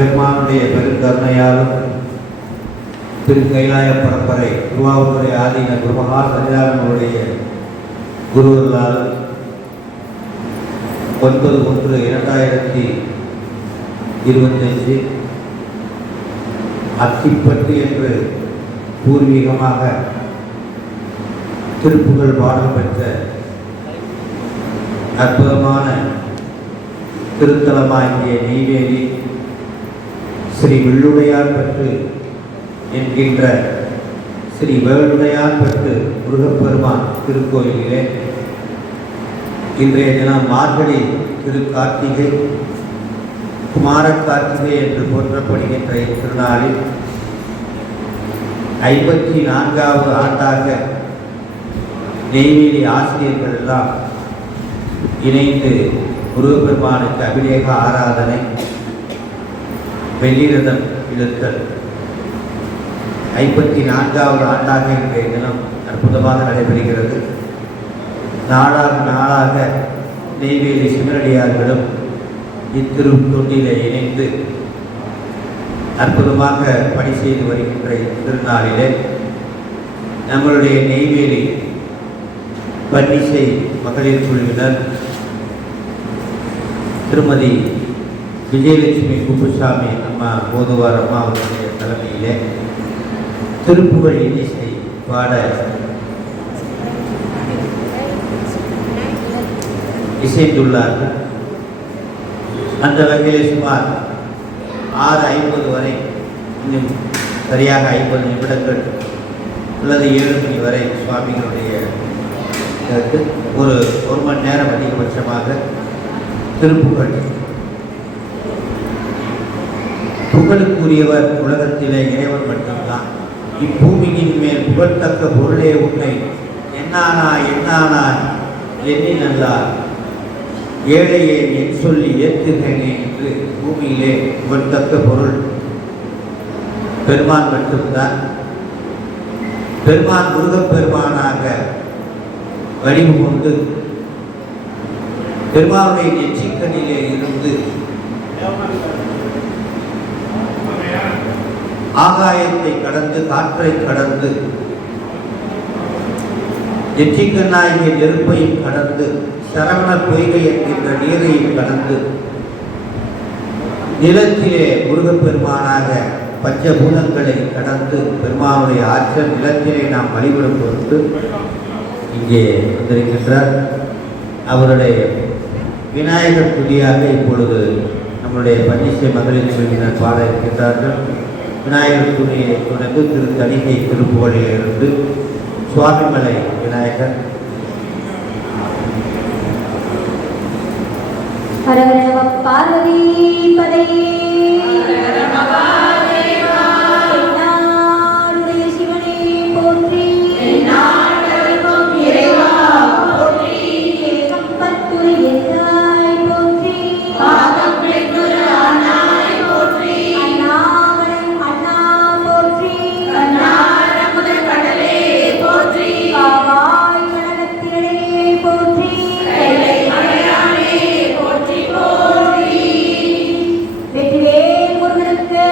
பெருமானுடைய பெருங்கருணையாலும் திரு கைலாய பரம்பரை திருவாவூரை ஆதீன குருமகா சன்னிதானங்களுடைய குருவர்களால் 9/1/2025 அத்திப்பட்டு என்று பூர்வீகமாக திருப்புகழ் பாடல் பெற்ற அற்புதமான திருத்தலமாகிய நெய்வேலி ஸ்ரீ வெள்ளுடையார்பட்டு என்கின்ற ஸ்ரீ வேளுடையார்பட்டு முருகப்பெருமான் திருக்கோயிலிலே இன்றைய தினம் மார்கழி திருக்கார்த்திகை குமார கார்த்திகை என்று போற்றப்படுகின்ற இத்திருநாளில் 54வது ஆண்டாக நெய்வேலி ஆசிரியர்கள் எல்லாம் இணைந்து முருகப்பெருமானுக்கு அபிஷேக ஆராதனை, வெள்ளிரதம் இழுத்தல் 54வது ஆண்டாக இன்றைய தினம் அற்புதமாக நடைபெறுகிறது. நாளாக நெய்வேலி சிவனடியார்களும் இத்திரு தொண்டிலே இணைந்து அற்புதமாக பணி செய்து வருகின்ற திருநாளிலே நம்மளுடைய நெய்வேலி பன்னிசை மகளிர் குழுவினர் திருமதி விஜயலட்சுமி குப்புசாமி அம்மா போதுவார் அம்மா அவர்களுடைய தலைமையிலே திருப்புகழ் இன்னிசை பாட இசைந்துள்ளார்கள். அந்த வகையில் சுமார் 6:50 வரை, இன்னும் சரியாக 50 நிமிடங்கள் அல்லது 7 மணி வரை சுவாமிகளுடைய ஒரு மணி நேரம் அதிகபட்சமாக திருப்புகழ். புகழுக்குரியவர் உலகத்திலே இறைவன் மட்டும்தான். இப்பூமியின் மேல் புகழ்த்தக்க பொருளே உன்னை எண்ணானா எண்ணி நல்லார் ஏழையே என் சொல்லி ஏற்றுகிறேனே என்று பூமியிலே புகழ்த்தக்க பொருள் பெருமான் மட்டும்தான். பெருமான் முருகப்பெருமானாக வடிவம் கொண்டு பெருமானுடைய நெற்றிக்கண்ணிலே இருந்து ஆகாயத்தை கடந்து காற்றை கடந்து நெற்றிக்கண்ணாகிய நெருப்பையும் கடந்து சரவண பொய்கை என்கின்ற நீரையும் கடந்து நிலத்திலே முருகப்பெருமானாக பஞ்சபூதங்களை கடந்து பெருமானுடைய ஆற்றல் நிலத்திலே நாம் வழிபடும் பொருட்டு இங்கே வந்திருக்கின்றார். அவருடைய விநாயகர் துதியாக இப்பொழுது நம்முடைய பன்னிசை மகளிர் குழுவினர் பாட இருக்கின்றார்கள். விநாயகர் துணியை தொடர்ந்து திரு தணிகை திருப்புகழிலிருந்து சுவாமிமலை விநாயகர். பார்வதி பதை வெற்றிவேல் முருகனுக்கு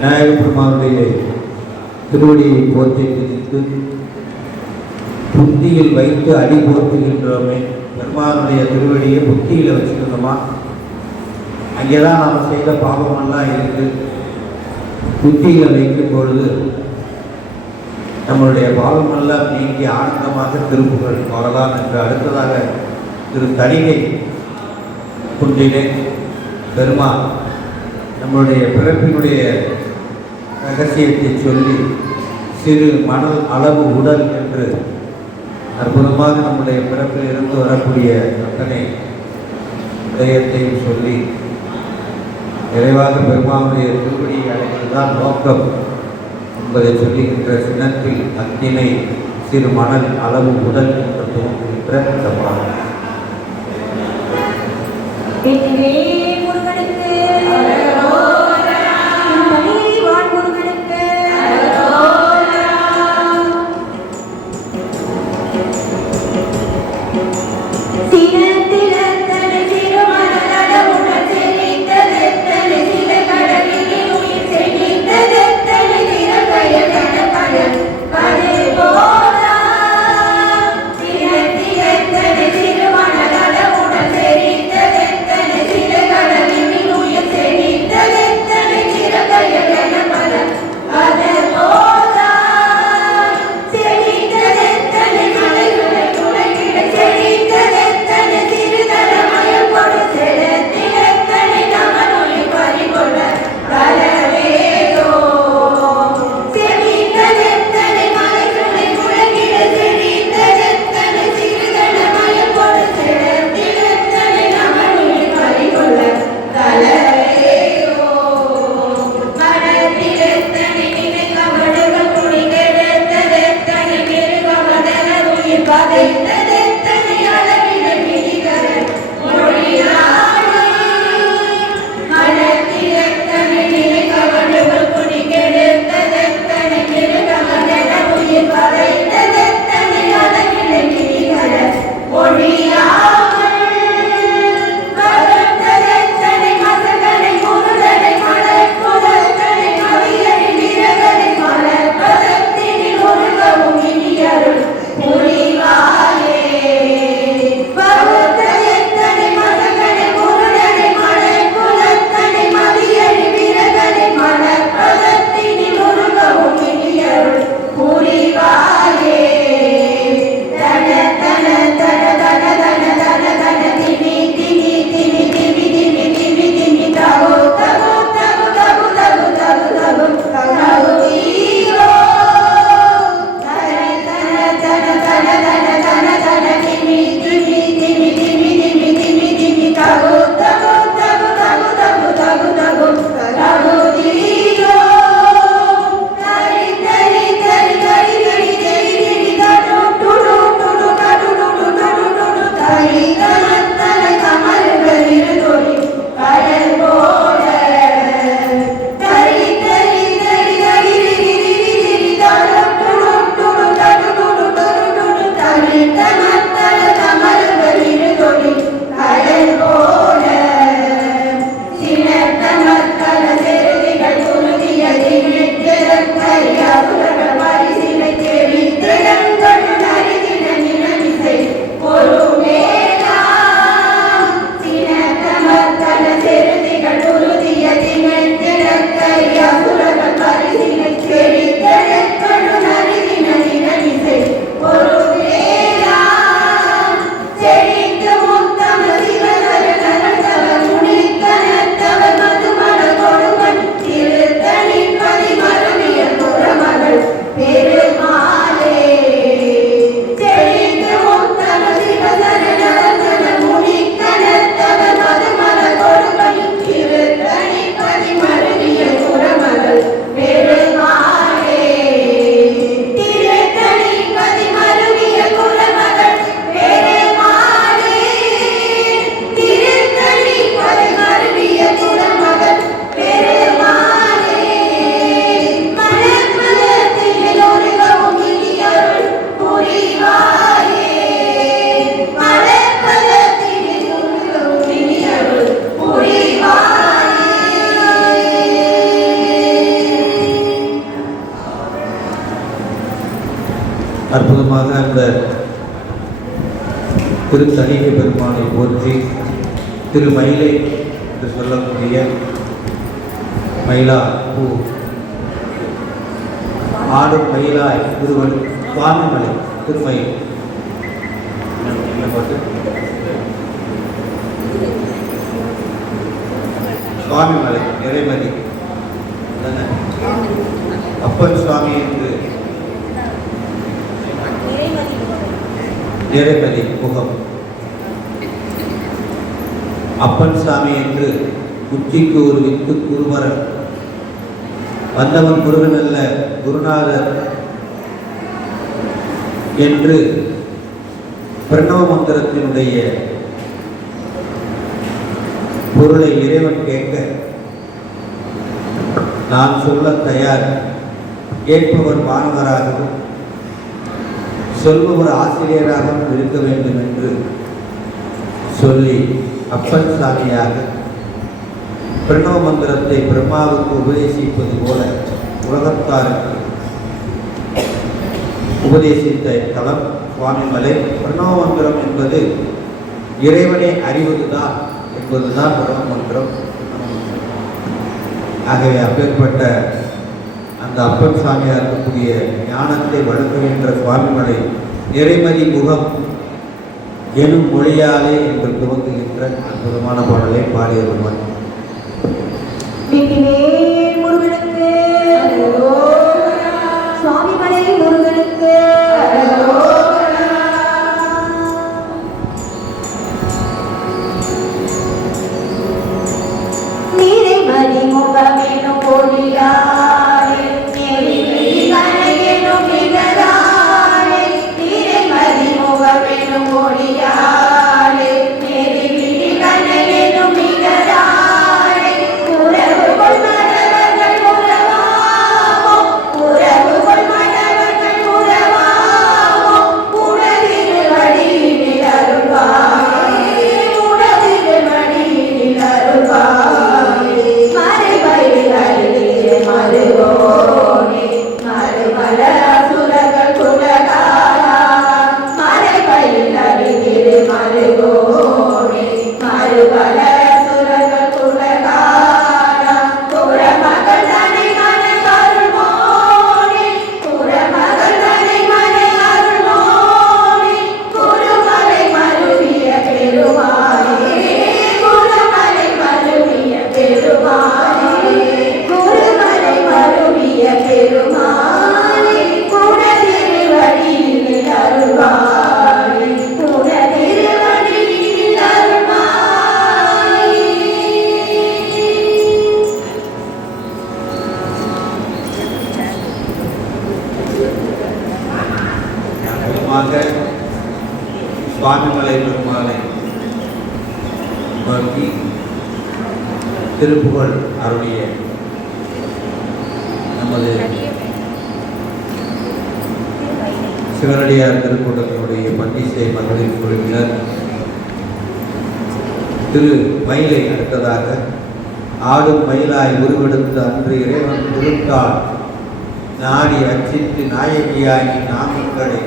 விநாயக பெருமானுடைய திருவடியை போற்றி துதித்து புத்தியில் வைத்து அடி போற்றுகின்றோமே. பெருமானுடைய திருவடியை புத்தியில் வச்சுருந்தோமா, அங்கேதான் நாம் செய்த பாவமெல்லாம் இருக்கு. புத்தியில் வைக்கும் பொழுது நம்மளுடைய பாவமெல்லாம் நீங்கி ஆனந்தமாக திருப்புகள் வரலாம் என்று அடுத்ததாக திரு தணிகை குன்றிலே பெருமான் நம்மளுடைய பிறப்பினுடைய ரகசியத்தை சொல்லி சிறு மணல் அளவு உடல் என்று அற்புதமாக நம்முடைய பிறப்பில் இருந்து வரக்கூடிய அத்தனை விடயத்தையும் சொல்லி நிறைவாக பெருமானுடைய திருவடியை அடைவதுதான் நோக்கம் என்பதை சொல்லுகின்ற சின்னத்தில் அக்கினை சிறு மணல் அளவு உடல் என்று தோன்றுகின்ற இந்த பாடல். ஒரு மேல திரு தணிகை பெருமானை போற்றி திரு மயிலை என்று சொல்லக்கூடிய மயிலா பூ ஆடும் மயிலாய் திருவன் சுவாமிமலை திருமயில் சுவாமிமலை நிறைமதி அப்பன் சுவாமி என்று நிறைமதி முகம் அப்பன் சாமி என்று உச்சிக்கு ஒரு வித்து குருவரன் வந்தவன் முருகன் அல்ல குருநாதர் என்று பிரணவ மந்திரத்தினுடைய பொருளை இறைவன் கேட்க நான் சொல்ல தயார், கேட்பவர் மாணவராகவும் சொல்பவர் ஆசிரியராகவும் இருக்க வேண்டும் என்று சொல்லி அப்பன் சாமியாக பிரணவ மந்திரத்தை பிரம்மாவுக்கு உபதேசிப்பது போல உலகத்தாருக்கு உபதேசித்த தலம் சுவாமிமலை. பிரணவ மந்திரம் என்பது இறைவனை அறிவதுதான் என்பதுதான் பிரணவ மந்திரம். ஆகவே அப்பேற்பட்ட அந்த அப்பன் சாமியாக இருக்கக்கூடிய ஞானத்தை வழங்குகின்ற சுவாமிமலை நிறைமதி முகம் எனும் மொழியாலே என்று துவங்குகின்ற அற்புதமான பாடலை பாடியவர் முருகனுக்கு சுவாமிமலை முருகனுக்கு நிறைமதி முகமெனும் பொழியாலே கனையெனும் நிகராலே நிறைமதி முகமெனும் பொழியாலே கனையெனும் நிகராலே உறவுகள் மனவர்கள் உறவாமோ உறவுகள் மனவர்கள் உறவாமோ உணவின் வழியில் அருள்வாயே உணவின் வழியில் அருள்வாயே மறைவழியில் அருளிலே மருகோனே மறுமல சுரர்கள் குலகாரா மறைவழியில் அருளிலே மருகோனே மறுமல சுரர்கள் குலகாரா குரமகள் தனை மனை அருள்வோனே குரமகள் தனை மனை அருள்வோனே குருமலை மருவிய பெருமானே குருமலை மருவிய பெருமானே குருமலை மருவிய பெருமானே குணதிருவடியில் அருள்வாயே குணதிருவடியில் அருள்வாயே. சுவாமிமலை பெருமானை நோக்கி திருப்புகழ் அருளிய நமது சிவனடியார் திருக்கூட்டத்தினுடைய பண்டிசை மகளிர் குழுவினர் திரு மயிலை அடுத்ததாக ஆடும் மயிலாய் உருவெடுத்த அன்று இறைவன் திருத்தாள் நாடி அச்சிட்டு நாயகியாய் நாமங்களை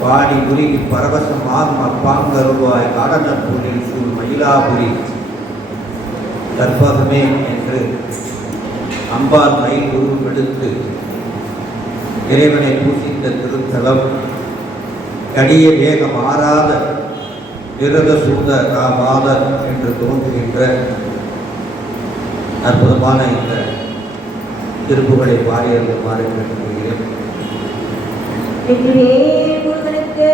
பாடி உருகி பரவசமாகும் அப்பாங்கருவாய் காடனப்பூரில் சூழ் மயிலாபுரி கற்பகமே என்று அம்பாள் மயில் உருவெடுத்து இறைவனை பூசித்த திருத்தலம் கடிய வேகம் ஆறாத விரத சூத காமாதர் என்று தோன்றுகின்ற அற்புதமான இந்த திருப்புகளை பாடியருமாறு கேட்டுக்கொள்கிறேன். முருகனுக்கு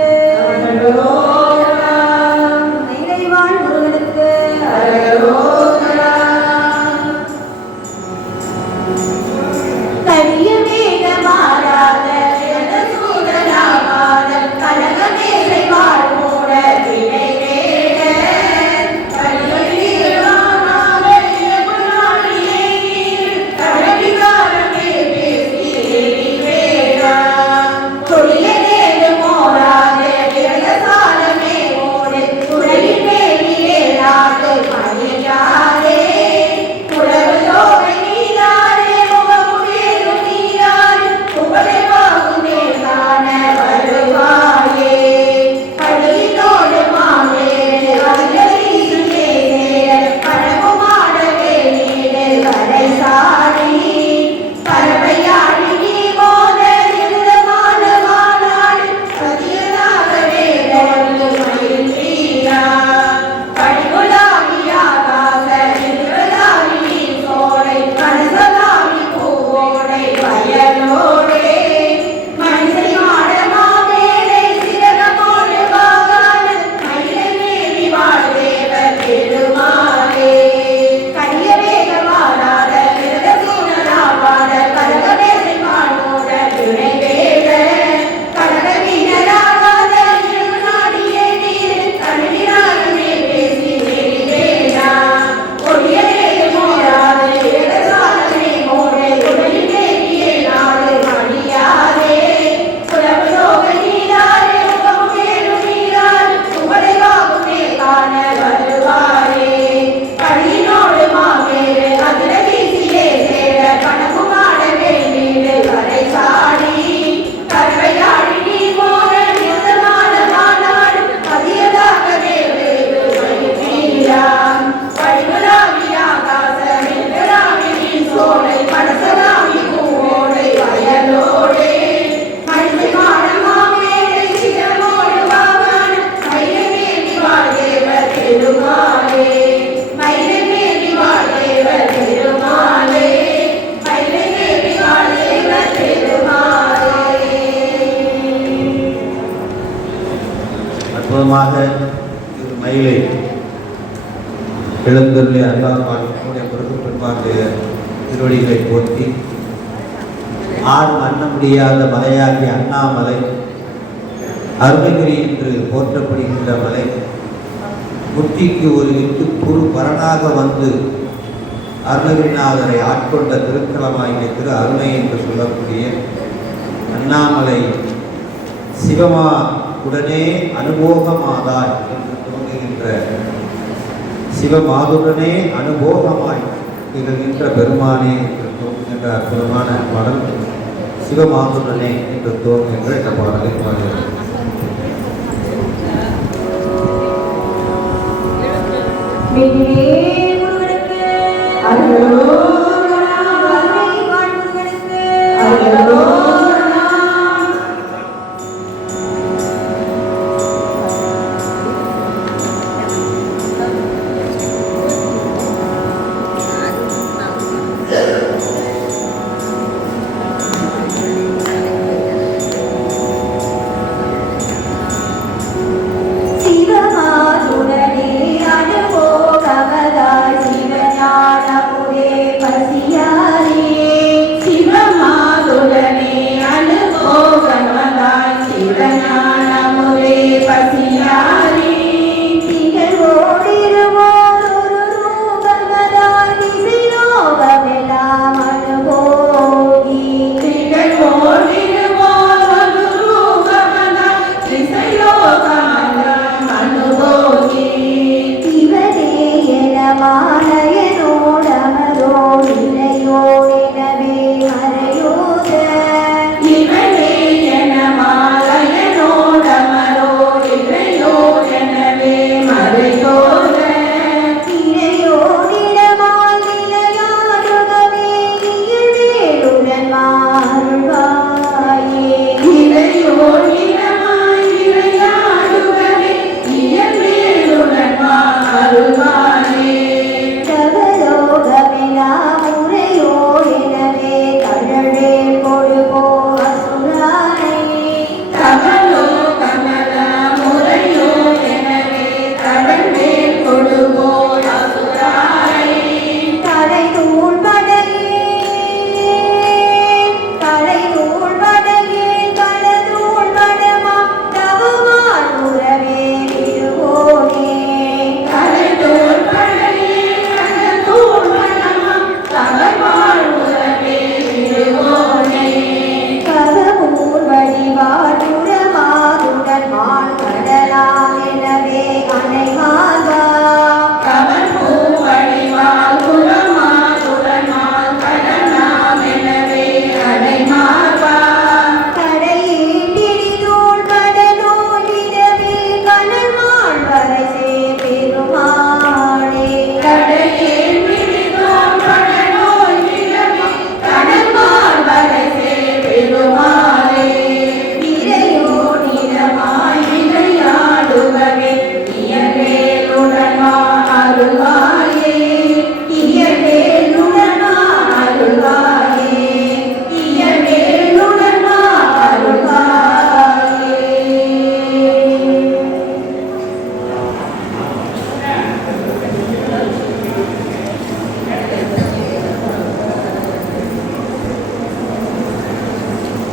மயிலைவாழ் முருகனுக்கு கரிய மேக மாறாத சூதனாவாத கனக மேலை வாழ்மூட தினை தொழிலே மோராதே சாலம் மயிலை எழுந்தருளி அருளாளனுடைய முருகப்பெருமானுடைய திருவடிகளை போற்றி ஆறும் அண்ண முடியாத மலையாகிய அண்ணாமலை அருணகிரி என்று போற்றப்படுகின்ற மலை முற்றிக்கு ஒரு விட்டு குறு பரனாக வந்து அருணகிரிநாதரை ஆட்கொண்ட திருத்தலமாகிய திரு அருணை என்று சொல்லக்கூடிய அண்ணாமலை சிவமா உடனே அனுபோகமாதாய் என்று துவங்குகின்ற சிவமாதுடனே அனுபோகமாய் திகழ்கின்ற பெருமானே என்று துவங்குகின்ற அற்புதமான பாடல் சிவமாதுடனே என்று துவங்குகின்ற இந்த பாடலை பாடுகிறது.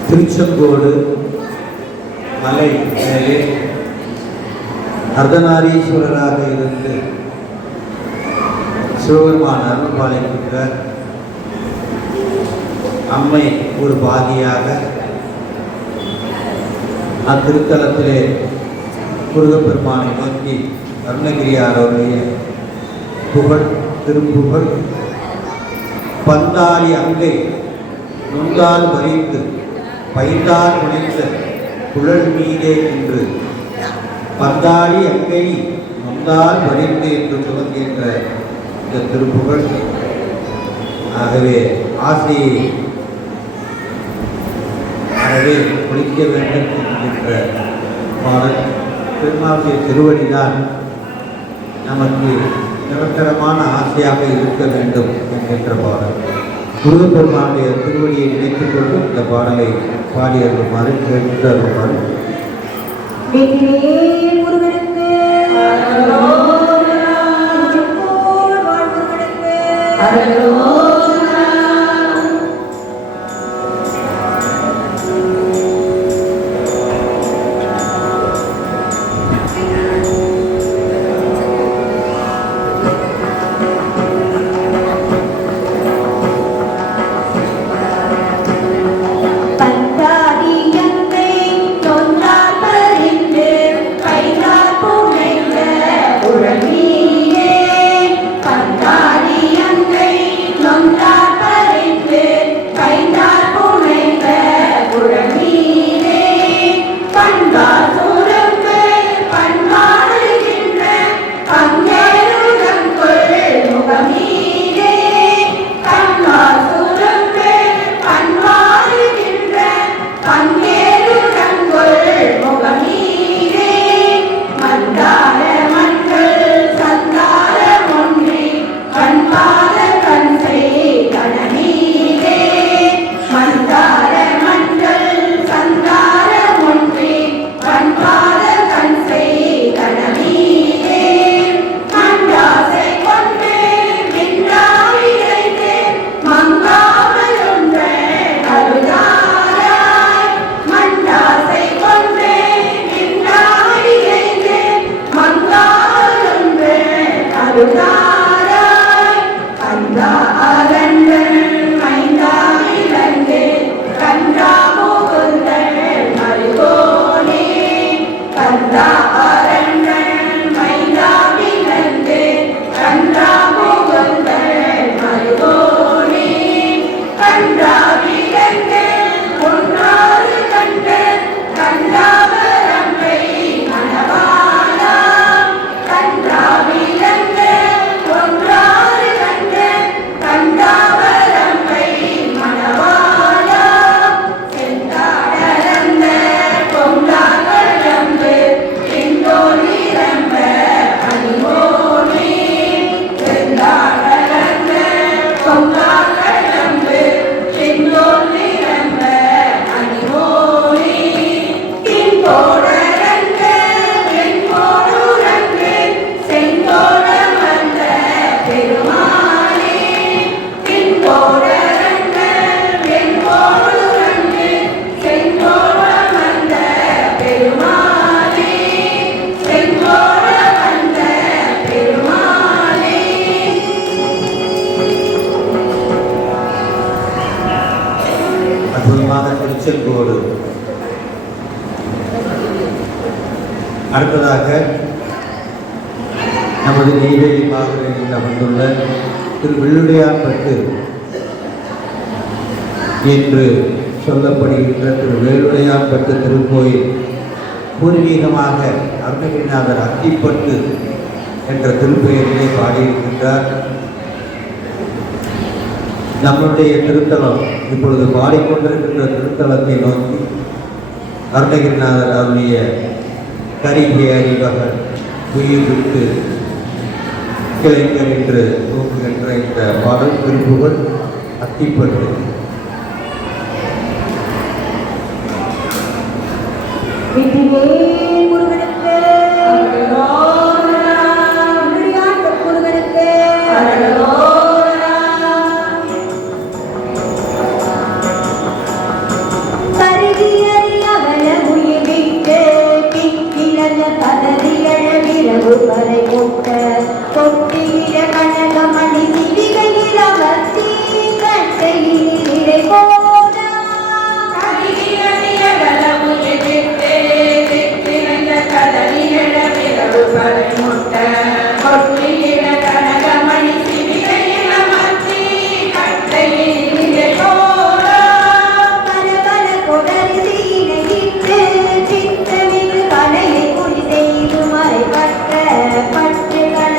திருச்செங்கோடு மலை மேலே அர்த்தநாரீஸ்வரராக இருந்து சிவபெருமான் அருள் பாலிக்கின்ற அம்மை ஒரு பாதியாக அத்திருத்தலத்திலே முருகப்பெருமானை நோக்கி அருணகிரியாருடைய புகழ் திருப்புகழ் பந்தாடி அங்கை நுந்தால் வரைந்து பைந்தால் முனைந்த குழல் மீதே என்று பந்தாடி அங்கை நொந்தால் வரைந்து என்று துவங்குகின்ற இந்த திருப்புகழ். ஆகவே ஆசையை அறவே ஒழிக்க வேண்டும் என்கின்ற பாடல். பெருமாளுடைய திருவடிதான் நமக்கு நிரந்தரமான ஆசையாக இருக்க வேண்டும் என்கின்ற பாடல். முருகப்பெருமானுடைய திருவடியை நினைத்துக் கொண்டு இந்த பாடலை பாடியருமாறு கேட்டு அருமாறு. முருகனுக்கு கருணாராய் கந்தா அரண்கள் மைந்தா விலங்கு கன்றா முகுந்தள் மருகோனே கந்தா அரண்கள் மைந்தா விலங்கு கன்றா முகுந்தள் மருகோனே கன்றா விலங்கு ஒன்றாறு கண்டு கண்டாவரம்பை மணவாளா கன்றா விலங்கு ஒன்றாறு கண்டு கண்டாவரம்பை மணவாளா செந்தாடரந்த பொங்காகழம்பு செந்தோல் நிரம்ப அணிவோனே செந்தாடரந்த பொங்காகழம்பு செந்தோல் நிரம்ப அணிவோனே தின்போடரங்க வெண்போடுரங்கு செங்கோடமர்ந்த பெருமானே தின்போடரங்க வெண்போடுரங்கு செங்கோடமர்ந்த பெருமானே செங்கோடமர்ந்த பெருமானே. அற்புதமாக திருச்செங்கோடு. அடுத்ததாக நமது நெய்வேலி மாவட்டத்தில் அமைந்துள்ள திரு வெள்ளுடையான்பட்டு என்று சொல்லப்படுகின்ற திரு வேலுடையான்பட்டு திருக்கோயில் பூர்வீகமாக அருணகிரிநாதர் அத்திப்பட்டு என்ற திருப்பெயரிலே பாடியிருக்கின்றார். நம்முடைய திருத்தலம் இப்பொழுது பாடிக்கொண்டிருக்கின்ற திருத்தலத்தை நோக்கி அருணகிரிநாதர் அவருடைய கரிகை அறிவகர் உயிர் விட்டு கிளைஞர் என்று தூக்குகின்ற இந்த பாடல் குறிப்புகள் அத்திப்பட்டு. வெற்றிவேல் முருகனுக்கு அரோகரா. வெள்ளுடையான்பட்டு முருகனுக்கு அரோகரா. கருகியறி அவல உயிர் விட்டு கிக்கிழந்த பதறியழ விரவு வரை முட்ட கொட்டியிட கனகமணி சிவிகையில் அமர்த்தி கட்டையில் இடை போனா கருகியறி அவல உயிர் விட்டு கிக்கிழந்த பதறியழ விரவு வரை முட்ட கொட்டியிட கனகமணி சிவிகையில் அமர்த்தி கட்டையில் இடை போனா பரபர கொடரி சீனையிட்டு சித்தமிகு கலையை குறி செய்து மறைபட்ட பற்று கண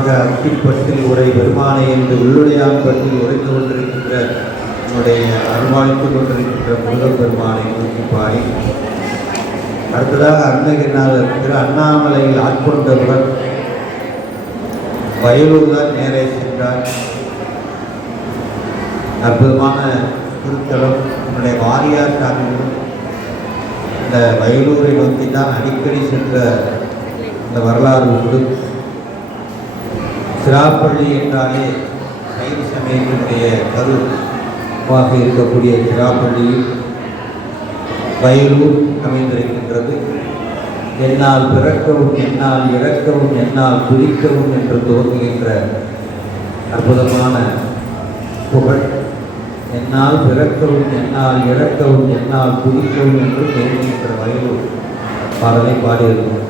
அற்புதமாக அத்திப்பட்டில் உரை பெருமானை என்று உள்ளுடையான் பட்டில் உரைத்து கொண்டிருக்கின்ற என்னுடைய அருள்வாய்த்து கொண்டிருக்கின்ற முருகப்பெருமானை நோக்கி பாடி அடுத்ததாக அருணகிரிநாதர் திரு அண்ணாமலையில் ஆட்கொண்டவுடன் வயலூர் தான் நேரே சென்றார். அற்புதமான திருத்தலம். என்னுடைய வாரியார் சாமிகளும் இந்த வயலூரை நோக்கி தான் அடிக்கடி சென்ற இந்த வரலாறு உண்டு. சிராப்பள்ளி என்றாலே சைவ சமயத்தினுடைய கருவாக இருக்கக்கூடிய சிராப்பள்ளியில் வயலூர் அமைந்திருக்கின்றது. என்னால் பிறக்கவும் என்னால் இறக்கவும் என்னால் துதிக்கவும் என்று துவங்குகின்ற அற்புதமான புகழ். என்னால் பிறக்கவும் என்னால் இறக்கவும் என்னால் துதிக்கவும் என்று துவங்குகின்ற வயலூர் பாடலை பாடியிருக்கிறோம்.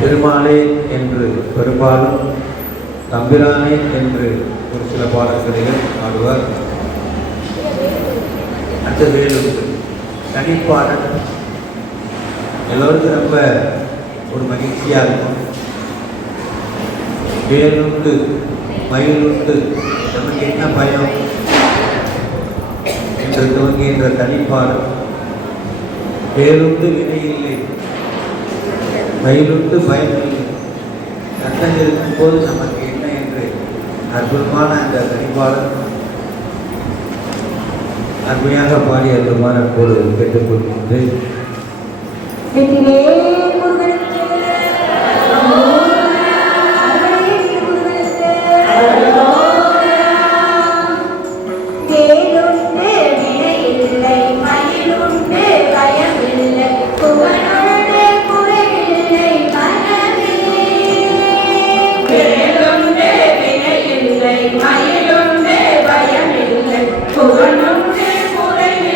பெருமாளே என்று பெரும்பாலும் தம்பிரானே என்று ஒரு சில பாடல்களில் பாடுவார். அந்த வேலுண்டு தனிப்பாடல் எல்லோருக்கும் ரொம்ப ஒரு மகிழ்ச்சியாக இருக்கும். வேலுண்டு மயிலுண்டு நமக்கு என்ன பயம் என்று துவங்குகின்ற தனிப்பாடல். வேலுண்டு வினையில்லை, மயிலுண்டு பயமில்லை, கண்ணன் இருக்கும்போது நமக்கு என்ன என்று அற்புதமான அந்த தனிப்பாடல் அருமையாக பாடி அற்புதமான போது கேட்டுக்கொள்கின்றேன். மயிலுண்டு பயமில்லை, புகழுண்டு குறைவில்லை.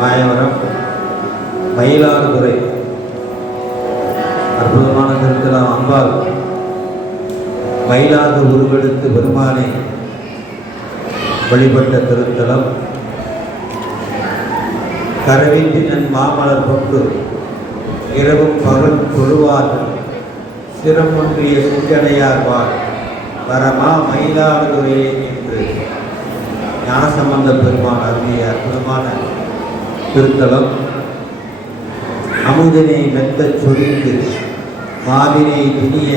மாயவரம் மயிலாடுதுறை அற்புதமான திருத்தலம் அம்பாள் மயிலாக உருவெடுத்து பெருமானை வழிபட்ட திருத்தலம். கரவீட்டினன் மாமலர் கொண்டு இரவும் பகல் தொழுவார்கள் சிரமொன்றிய சிற்றடையார்வார் வரமா மயிலாடுதுறையை என்று ஞானசம்பந்த பெருமான் அருளிய அற்புதமான திருத்தலம். அமுதினை மெத்தச் சொரிந்து மாவினை திணிய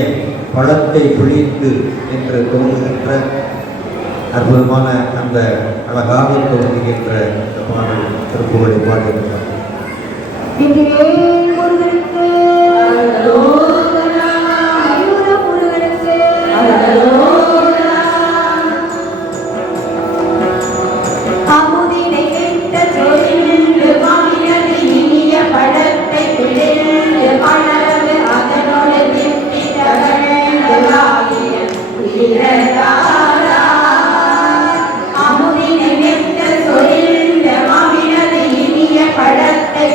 பழத்தை பிழித்து என்று தோன்றுகின்ற அற்புதமான அந்த அழகாக தோன்றுகின்ற அந்த பாடல் திருப்புகழை பாடுகின்றார். பழத்தை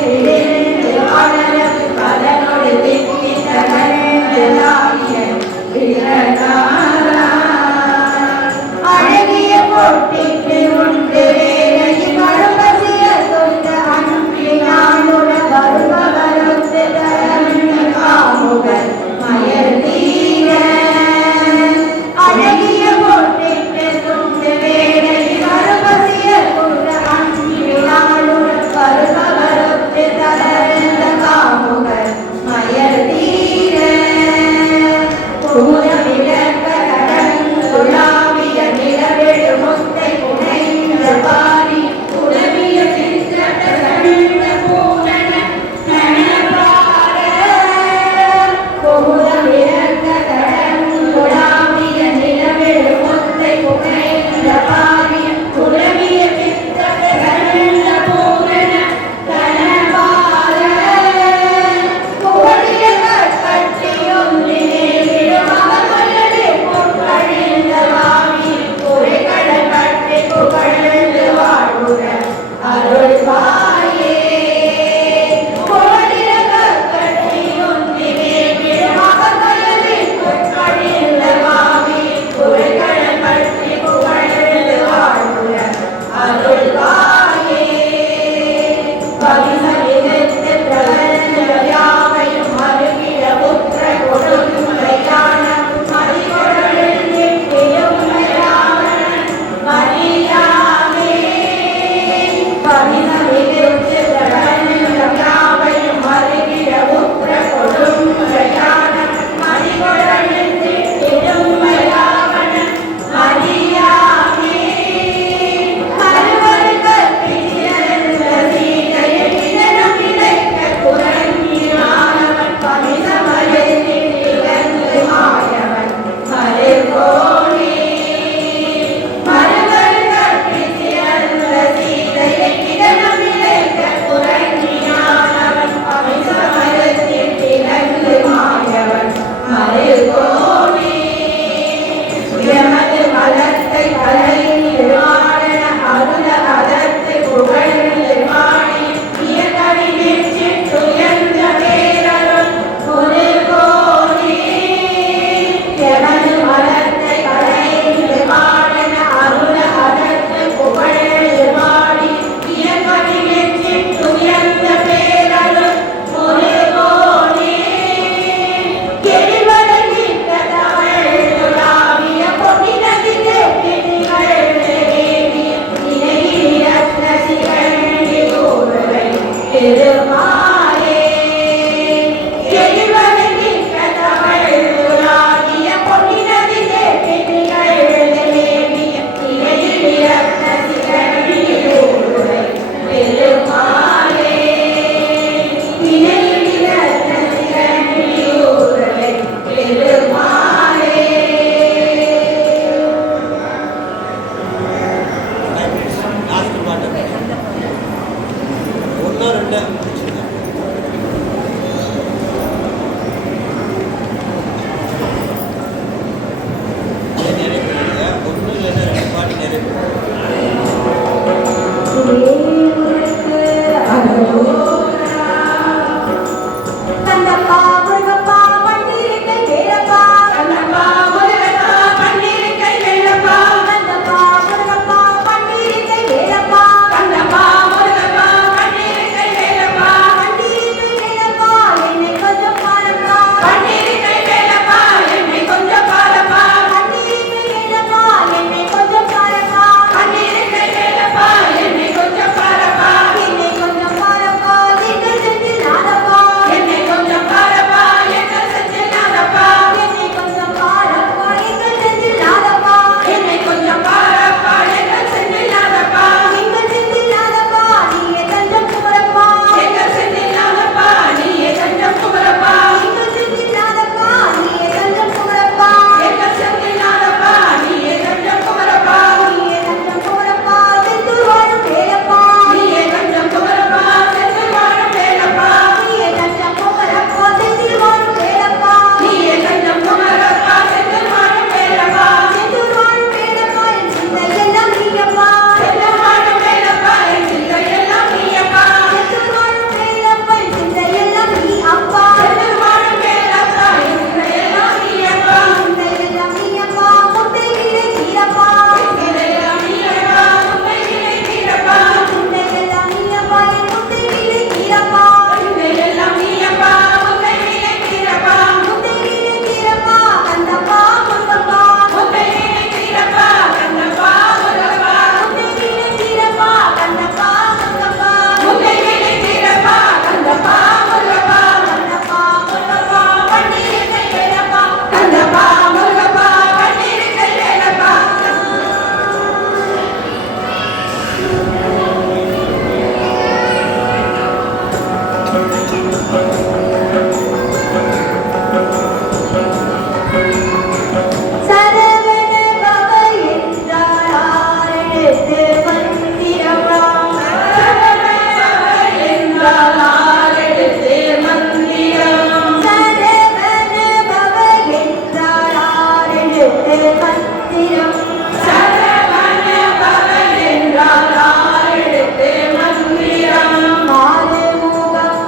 மந்திரம் சரவண பவ என்றால் ஆறெழுத்து மந்திரம் ஆறு முகம்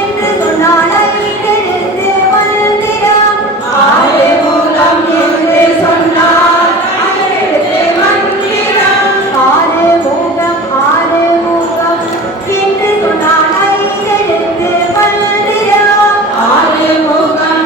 என்று சொன்னால் ஐந்தெழுத்து மந்திரம் ஆறு முகம் என்று சொன்னால் ஐந்தெழுத்து மந்திரம் ஆறு முகம் என்று சொன்னால் ஐந்தெழுத்து மந்திரம் ஆறு முகம்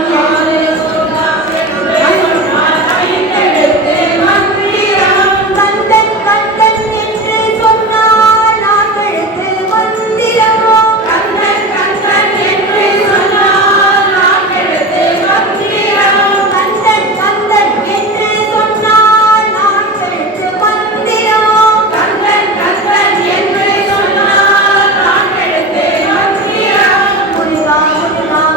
கந்தன் கந்தன் என்று சொன்னால் நான்கெழுத்து மந்திரம் கந்தன் கந்தன் என்று சொன்னால் நான்கெழுத்து மந்திரம் கந்தன் கந்தன் என்று சொன்னால் நான்கெழுத்து மந்திரம் கந்தன் கந்தன் என்று சொன்னால் நான்கெழுத்து மந்திரம் முருகா முருகா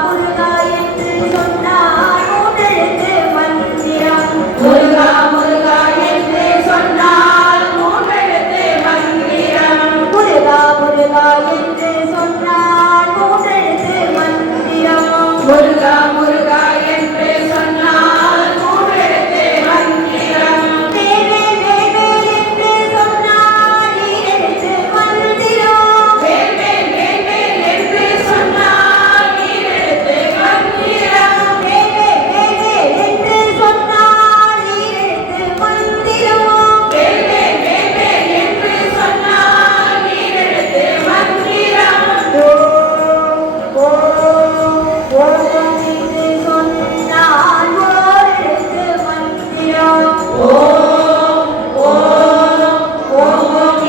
முருகா என்று சொன்னால் மூன்றெழுத்து மந்திரம் முருகா முருகா என்று சொன்னால் மூன்றெழுத்து மந்திரம் முருகா முருகா என்று சொன்னால் மூன்றெழுத்து மந்திரம் முருகா முருகா என்று சொன்னால் மூன்றெழுத்து மந்திரம் வேவே வேவே என்று சொன்னால் ஈரெழுத்து மந்திரம் வேவே வேவே என்று சொன்னால் ஈரெழுத்து மந்திரம் வேவே வேவே என்று சொன்னால் ஈரெழுத்து மந்திரம் வேவே வேவே என்று சொன்னால் ஈரெழுத்து மந்திரம் ஓம் என்று சொன்னால் ஓரெழுத்து மந்திரம் ஓம்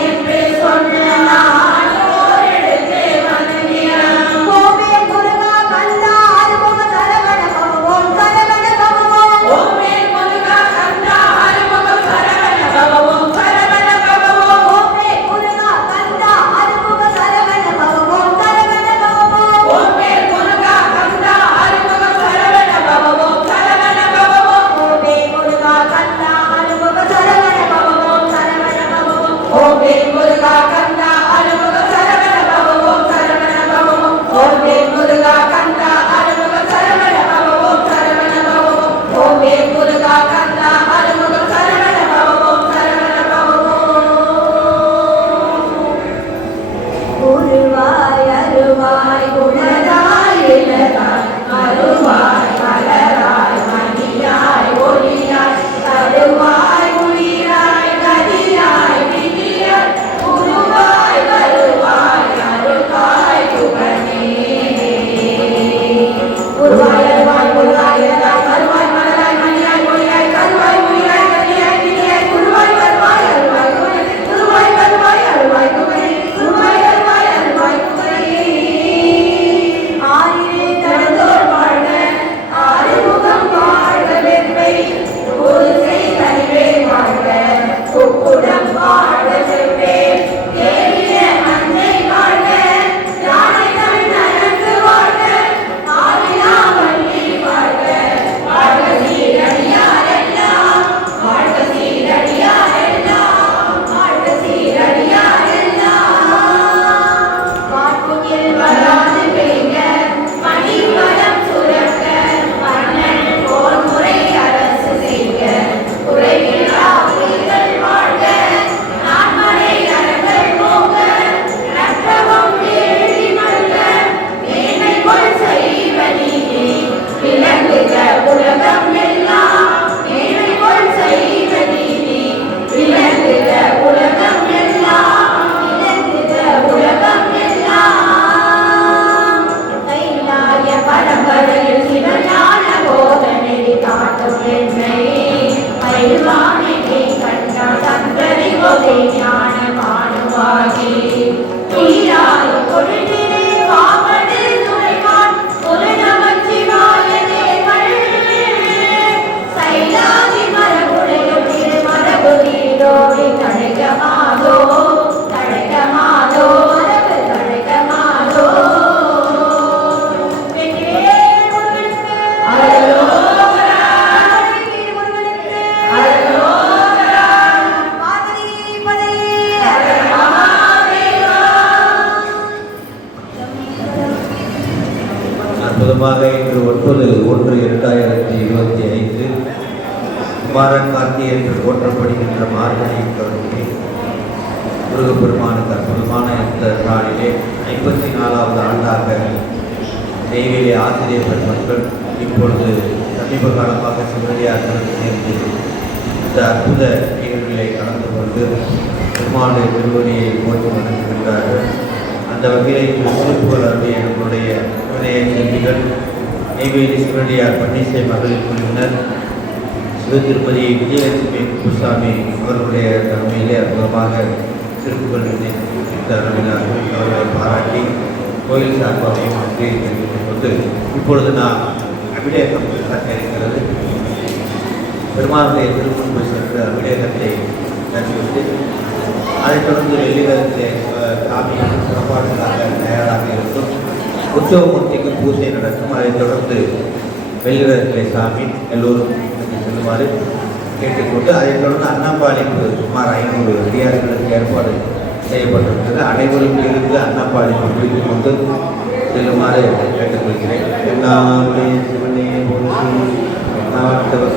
என்று சொன்னால் ஓரெழுத்து மந்திரம் ஓமே முருகா கந்தா அருமுக சரவண பவ ஓம் சரவண பவ ஓம் ஓமே முருகா கந்தா அருமுக சரவண பவ ஓம் சரவண பவ ஓம் ஓமே முருகா கந்தா அருமுக சரவண பவ ஓம் சரவண பவ ஓம் ஓமே முருகா கந்தா அருமுக சரவண பவ ஓம் சரவண பவ ஓம் ஓமே முருகா கந்தா அருமுக சரவண பவ ஓம் சரவண பவ ஓம் ஓமே முருகா கந்தா அருமுக சரவண பவ ஓம் சரவண பவ ஓம் ஓமே முருகா கந்தா அருமுக சரவண பவ ஓம் சரவண பவ ஓம் ஓமே முருகா கந்தா அருமுக சரவண பவ ஓம் சரவண பவ ஓம் குருவாய் அருவாய் குணதாய் இலதாய் அருவாய் மலராய் மணியாய் ஒளியாய் தருவாய் உயிராய் கதியாய் விதியாய் குருவாய் வருவாய் அருள்வாய் குகனே குருவாய் அருவாய் குருவாய் இலதாய் அருவாய் மலராய் மணியாய் ஒளியாய் தருவாய் உயிராய் கதியாய் விதியாய் குருவாய் வருவாய் அருள்வாய் குகனே குருவாய் வருவாய் அருள்வாய் குகனே குருவாய் வருவாய் அருள்வாய் குகனே ஆயிரே தடந்தோர் வாழ்க ஆறுமுகம் வாழ்க வெற்பை ஒரு செய் தனிவே வாழ்க குக்குடம் வாழ்க செவ்வே ஏறிய மஞ்சை வாழ்க யானை தமிழ் நரங்கு வாழ்க ஆலியா வள்ளி வாழ்க வாழ்க சீரடியாரெல்லாம் வாழ்க சீரடியாரெல்லாம் வாழ்க சீரடியாரெல்லாம் காட்டுகில் வராது பெய்க மணிவரம் சுரக்க மன்னன் போர் முறை அரசு செய்க குறைவில்லா உயிர்கள் வாழ்க நான்மறை அறங்கள் போக நற்றவம் வேள்வி மல்க மேன்மை கொள் செய்வ நீதி விளங்குக உலகம் எல்லாம் மேன்மை கொள் செய்வ நீதி விளங்குக உலகம் எல்லாம் விளங்குக உலகம் எல்லாம் கைலாய பரம்பரையில் சிவஞான போதனை காட்டும் என்னை பயில்வானை கண்டா சந்தரி ஒரே ஞான மானுவாகி துயிராய் பொருளிலே பாவடு துறைவான் ஒரு நமச்சிவாய தேவள் சைலாதி மரபுடைய திருமரபு நீரோடி தழைக்கமாதோ தழைக்கமாதோ மரபு தழைக்கமாதோ வெற்றிவேல் முருகனுக்கு அரோகரா. வெற்றிவேல் முருகனுக்கு அரோகரா. குமாரன் கார்த்தி என்று போற்றப்படுகின்ற மார்கழியின் தொடர்பிலே முருகப்பெருமானுக்கு அற்புதமான இந்த நாளிலே 54வது ஆண்டாக நெய்வேலி ஆசிரியர் பெருமக்கள் இப்பொழுது சமீப காலமாக சிவனடியார்கள் சேர்ந்து இந்த அற்புத நிகழ்வுகளை கலந்து கொண்டு பெருமானுடைய திருவடியை போற்றி வணங்குகின்றார்கள். அந்த வகையில் சிறப்புகள் அருடைய நம்முடைய வினய செல்விகள் நெய்வேலி சிவனடியார் பன்னீசை மகளிர் குழுவினர் சிவ திருப்பதி விஜயலட்சுமி குப்புசாமி அவர்களுடைய தலைமையிலே அற்புதமாக திருப்புகள் அளவினார்கள். அவர்களை பாராட்டி கோயில் சார்பாகவும் நன்றியை தெரிவித்துக் கொண்டு இப்பொழுது நான் அபிடேகம் கட்ட இருக்கிறது. பெருமானுடைய திருமுன்பு சென்று அபிடேகத்தை கற்றுவிட்டு அதைத் தொடர்ந்து வெள்ளிரத்திலே சாமி புறப்பாடுகளாக தயாராக இருக்கும். உற்சவமூர்த்திக்கு பூஜை நடக்கும். அதைத் தொடர்ந்து வெள்ளிரத்திலே சாமி எல்லோரும் செல்லுமாறு கேட்டுக்கொண்டு அதைத் தொடர்ந்து அன்னப்பாளிப்பு சுமார் 500 அடியார்களுக்கு ஏற்பாடு செய்யப்பட்டிருக்கிறது. அனைவரும் இருந்து அன்னப்பாளிப்பு பிடித்துக் கொண்டு செல்லுமாறு கேட்டுக்கொள்கிறேன். எல்லாருடைய சிவனையை போற்றி நாட்டவர்